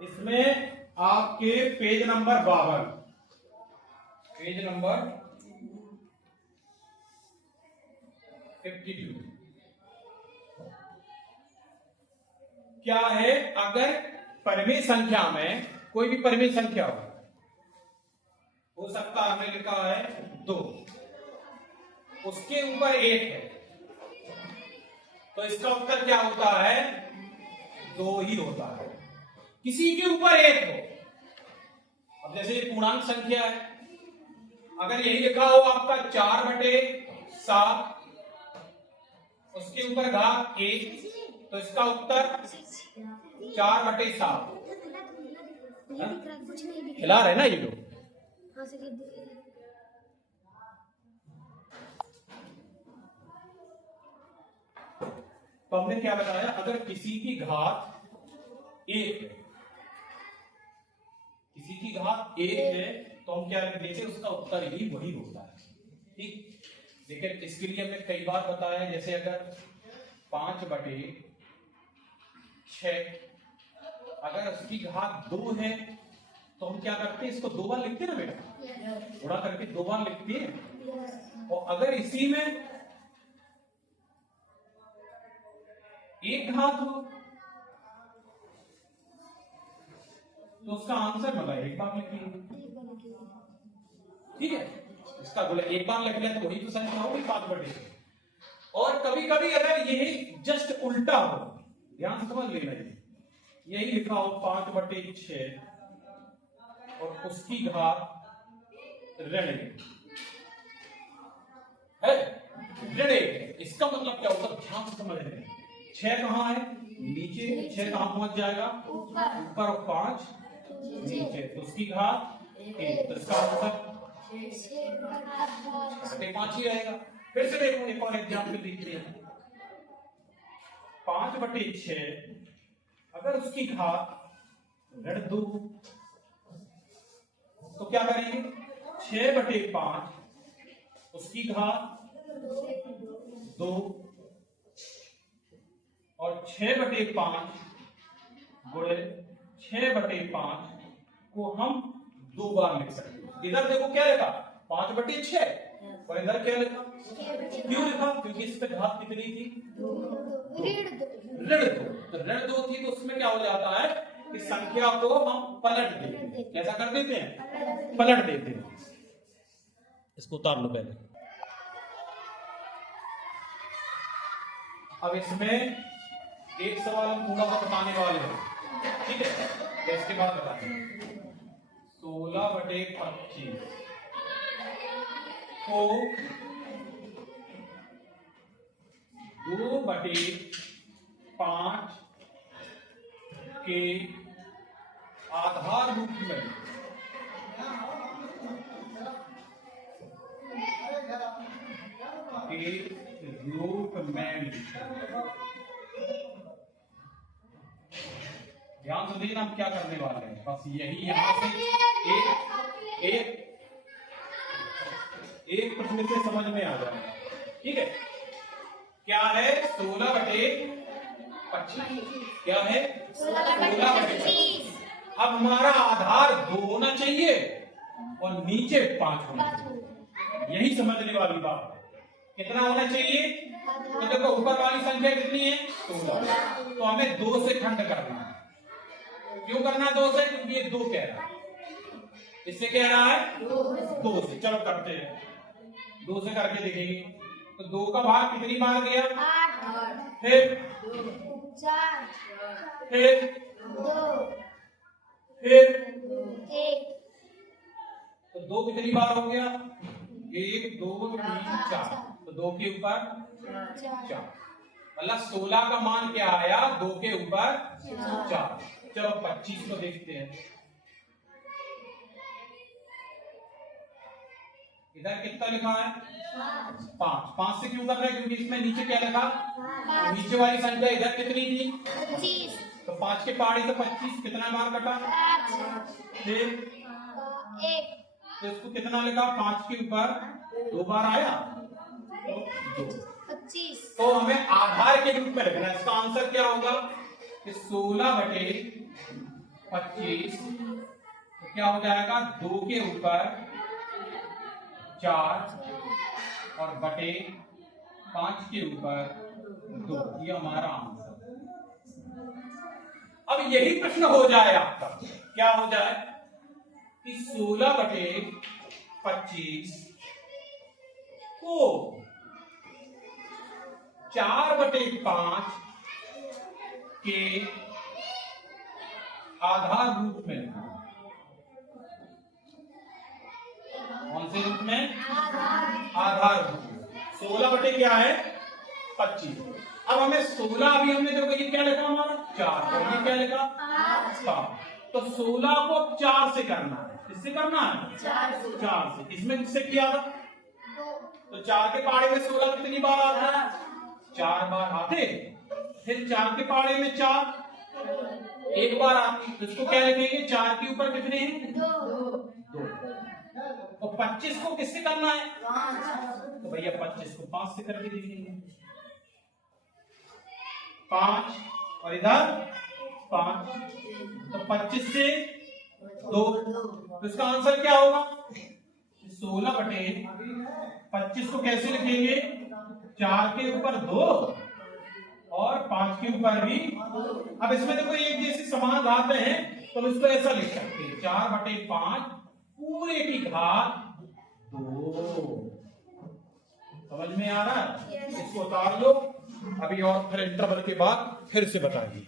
इसमें आपके page number 52, page number 52 क्या है? अगर परिमेय संख्या में कोई भी परिमेय संख्या हो सकता है, हमने लिखा है 2, उसके ऊपर 1 है, तो इसका उत्तर क्या होता है? 2 ही होता है। किसी के ऊपर 1 हो, अब जैसे ये पूर्णांक संख्या है, अगर यही लिखा हो आपका 4/7, उसके ऊपर घात 1, तो इसका उत्तर 4/7। हिला रहे ना ये लोग। तो हमने क्या बताया? अगर किसी की घात 1 है, किसी की घात 1 है, तो हम क्या लिख देते? उसका उत्तर ही वही होता है। ठीक, देखिए इसके लिए हमने कई बार बताया, जैसे अगर 5/6 अगर उसकी घात 2 है, तो हम क्या करते हैं? इसको 2 बार लिखते हैं ना बेटा, गुणा करके 2 बार लिखते हैं। और अगर इसी में 1 घात हो, तो उसका आंसर मतलब 1 बार लिखिए। ठीक है, इसका बोला 1 बार लिख लिया तो वही तो संख्या होगी 5/6। और कभी कभी अगर यही जस्ट उल्टा हो, ध्यान से समझ लेना, यही लिखा हो 5/6 और उसकी घात ऋण 1 है, ऋण 1, इसका मतलब क्या होगा? ध्यान से समझ लेना। 6 कहां है? नीचे। 6 कहां पहुंच जाएगा? ऊपर। और 5 नीचे, तो उसकी घात 1, तो इसका आंसर 5 ही रहेगा। फिर से देखो, एक और एग्जाम्पल देखते हैं। 5/6 अगर उसकी घात ऋण 2, तो क्या करेंगे? 6/5 उसकी घात 2 और 6/5 गुणे 6/5 को हम 2 बार लिख सकते हैं। इधर देखो क्या लिखा? 5/6 और इधर क्या लिखा? क्यों लिखा? क्योंकि इस पे घात कितनी थी? ऋण 2। तो ऋण 2 थी, तो उसमें क्या हो जाता है कि संख्या को हम पलट देते हैं। कैसा कर देते हैं? पलट देते हैं। इसको उतार लो पहले। अब इसमें एक सवाल हम पूरा बताने वाले हैं, ठीक है? इसके बाद बताएंगे। 16/25 को 2/5 के आधार रूप में ध्यान से देखना, हम क्या करने वाले हैं। बस यही यहां से एक प्रश्न से समझ में आ जाएगा। ठीक है, क्या है? 16/25। क्या है? 16/25। अब हमारा आधार 2 होना चाहिए और नीचे 5 होना चाहिए। यही समझने वाली बात है। कितना होना चाहिए? तो देखो ऊपर वाली संख्या कितनी है? 16। तो हमें 2 से खंड करना है। क्यों करना 2 से? क्योंकि ये 2 कह रहा है। इससे कह रहा है 2 से। चलो करते हैं, 2 से करके देखेंगे। तो 2 का भाग कितनी बार गया? 8। फिर 4, फिर 2, फिर 1। तो 2 कितनी बार हो गया? 1 2 3 4। तो 2 के ऊपर 4, मतलब 16 का मान क्या आया? 2 के ऊपर 4। चलो 25 को देखते हैं। इधर कितना लिखा है? 5। 5 से क्यों कर रहे हैं? क्योंकि इसमें नीचे क्या लिखा? तो नीचे वाली संख्या इधर कितनी थी? 25। तो 5 के पहाड़ी से 25 कितना बार कटा? 5। फिर 1। तो इसको कितना लिखा? 5 के ऊपर 2 बार आया, तो 2। 25। तो हमें आधार के रूप में लिखना है। इसका आंसर क्या होगा कि 16/25 25, तो क्या हो जाएगा 2 के ऊपर 4 और बटे 5 के ऊपर 2, ये हमारा आंसर। अब यही प्रश्न हो जाए आपका, क्या हो जाए कि 16 बटे 25 को 4 बटे 5 के आधार रूप में लिखो। कौन से रूप में? आधार रूप। 16 बटे क्या है 25। अब हमें 16, अभी हमने देखो ये क्या लिखा हमारा 4, और ये क्या लिखा 5। तो 16 को 4 से करना है। किससे करना है? 4 से। इसमें किससे किया था? तो 4 के पाड़े में 16 कितनी बार आता है? 4 बार आते। फिर 4 के पाड़े में 4 एक बार आती, तो इसको क्या लिखेंगे? 4 के ऊपर कितने हैं? 2। और 25 को किससे करना है? 5। तो भैया 25 को 5 से करके देखेंगे। 5 और इधर 5, तो 25 से 2, तो इसका आंसर क्या होगा? 16 बटे 25 को कैसे लिखेंगे? 4 के ऊपर 2 और 5 के ऊपर भी। अब इसमें देखो एक जैसी समान घात है, तो इसको ऐसा लिख सकते हैं 4 बटे 5 पूरे की घात 2। समझ में आ रहा है? इसको उतार लो अभी, और फिर इंटरवल के बाद फिर से बताइए।